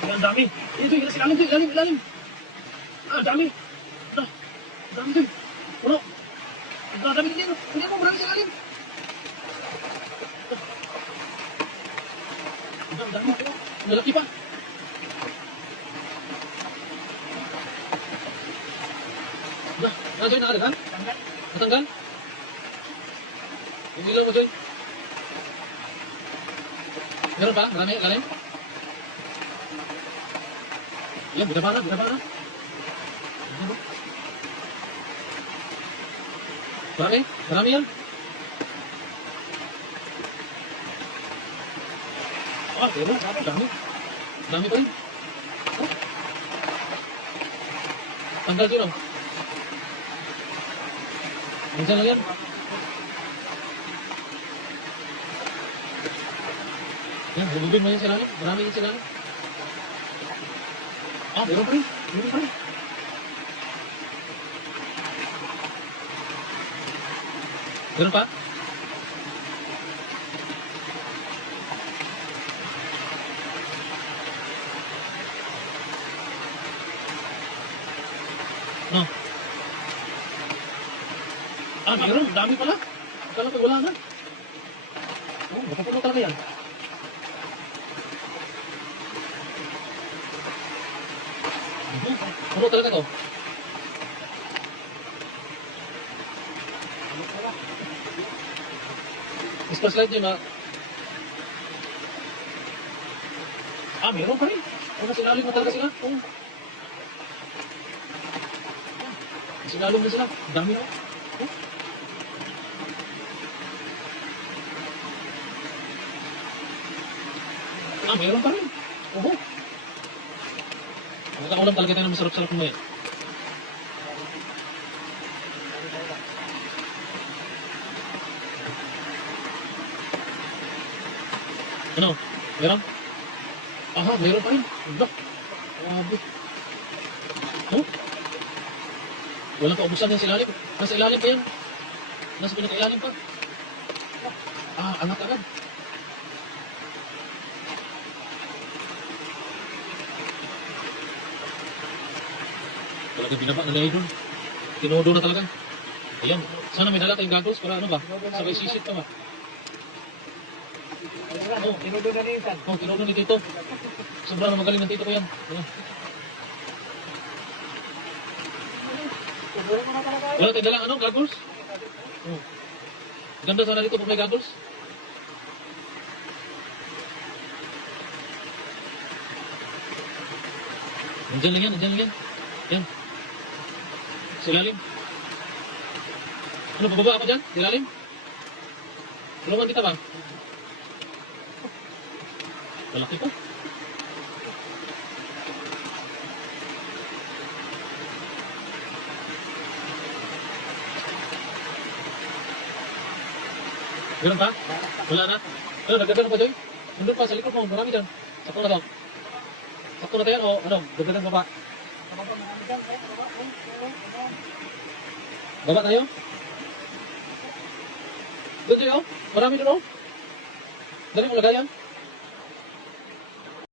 Ay, ang dami. Ito, ilalim, ilalim, ilalim, ilalim. Ah, ang dami. Ano? Ang dami ito. Puno. Ang dami din. Hindi mo, marami sa ilalim. Ang dami. Malaki pa. Joy, nakadagan? Natanggal? Yung ilaw mo, Joy. Meron pa? Marami? Lalim? Yan, binaba na, binaba na. Marami? Marami yan. Ah, pero, dami. Dami pa rin. Tanggal sino? Minsan lang yan. Yan, hubugin mo yung silalim. Marami yung silalim. Ah, meron pa rin. Meron pa rin. Meron pa? No. Ah, meron. Dami pala. Akala ko wala na. Oh, mapupuno talaga yan. Puno talaga to. Express light niya, Ah, meron pa rin. Oh, sinalim na talaga sila. Oh. Sinalim na sila. Dami na. Oh. Ah, meron pa rin. Oho. Nakakaulam talaga tayo ng masarap-sarap mo yan. Ano? Meron? Aha, meron pa rin. Aba. Grabe. Oh? Walang kaubusan yan sa ilalim. Nasa ilalim pa yan. Nasa pinaka-ilalim pa. Ah, angat agad. Talaga binaba na layo doon. Tinodo na talaga. Ayan. Sana may dala tayong goggles para ano ba? Sabay sisit ka ba? Oh, tinodo na rin yan. Oh, tinodo ni Tito. Sobrang magaling ng Tito ko yan. Ayan. Wala tayong dala ano? Goggles? Oh. Ganda sana dito kung may goggles. Nandiyan lang yan, nandiyan lang yan. Yan. Silalim. Ano, bababa ako dyan? Silalim? Tulungan kita ba? Malaki pa. Meron pa? Wala na? Ano, nagdagan pa, Joy? Nandun pa sa likod mo, marami dyan. Sakto na to. Sakto na tayo, o ano, dagdagan pa ba? Baba tayo? Doon, Joy, oh. Marami doon, oh. Dali mo lagayan.